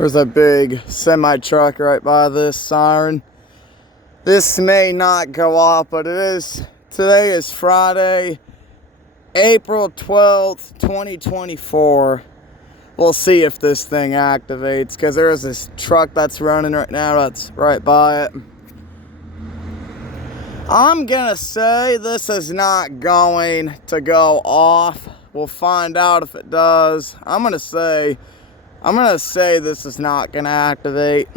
There's a big semi-truck right by this siren. This may not go off, but today is Friday, April 12th, 2024. We'll see if this thing activates, because there is this truck that's running right now that's right by it. I'm gonna say this is not going to go off. We'll find out if it does. I'm gonna say this is not gonna activate.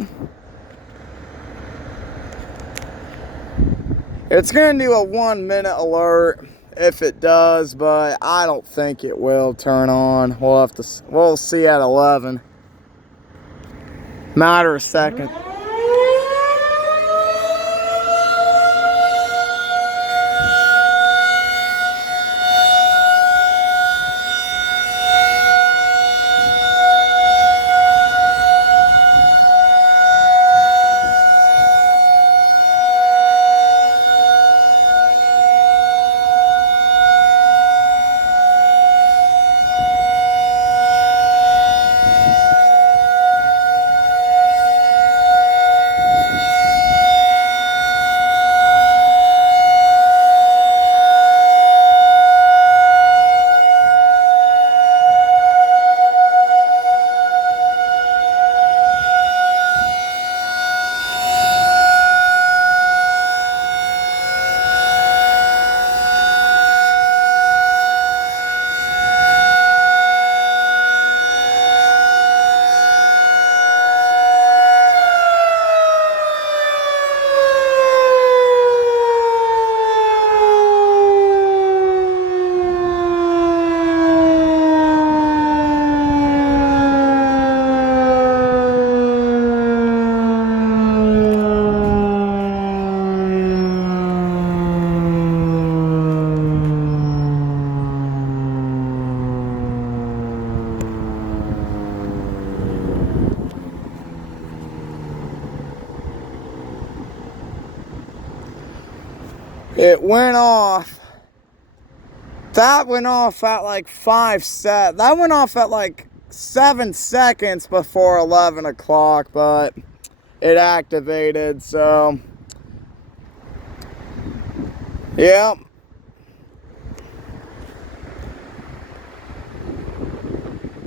It's gonna do a 1-minute alert if it does, but I don't think it will turn on. We'll see at 11. Matter of seconds. It went off. That went off at like 5 seconds. That went off at like 7 seconds before 11 o'clock, but it activated, so. Yep.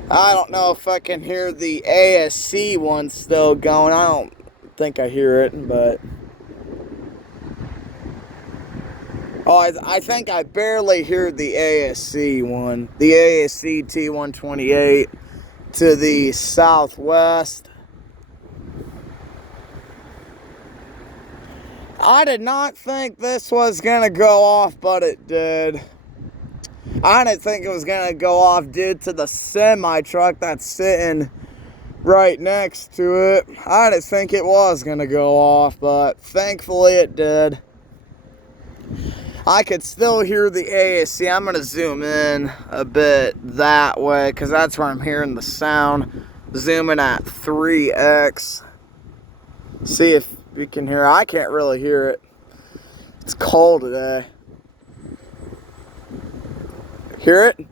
I don't know if I can hear the ASC one still going. I don't think I hear it, but. Oh, I think I barely hear the ASC one. The ASC T128 to the southwest. I did not think this was going to go off, but it did. I didn't think it was going to go off due to the semi-truck that's sitting right next to it. I didn't think it was going to go off, but thankfully it did. I could still hear the ASC. I'm going to zoom in a bit that way, because that's where I'm hearing the sound. Zooming at 3x. See if you can hear it. I can't really hear it. It's cold today. Hear it?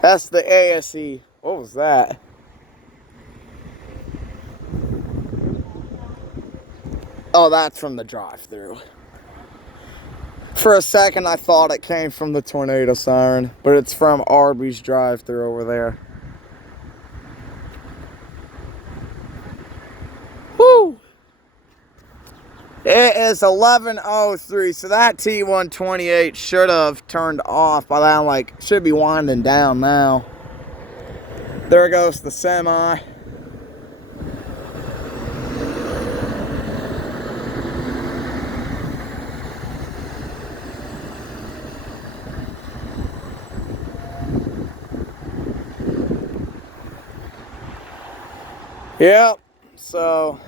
That's the ASC. What was that? Oh, that's from the drive-thru. For a second, I thought it came from the tornado siren, but it's from Arby's drive-thru over there. Woo! It is 11:03, so that T128 should have turned off by now. Like, should be winding down now. There goes the semi. Yep, so,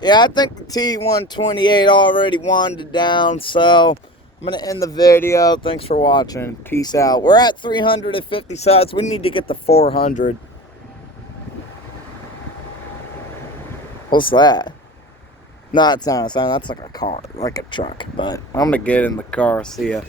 yeah, I think the T128 already winded down, so I'm going to end the video. Thanks for watching. Peace out. We're at 350 subs. We need to get to 400. What's that? No, it's not a sign. That's like a car, like a truck, but I'm going to get in the car. See ya.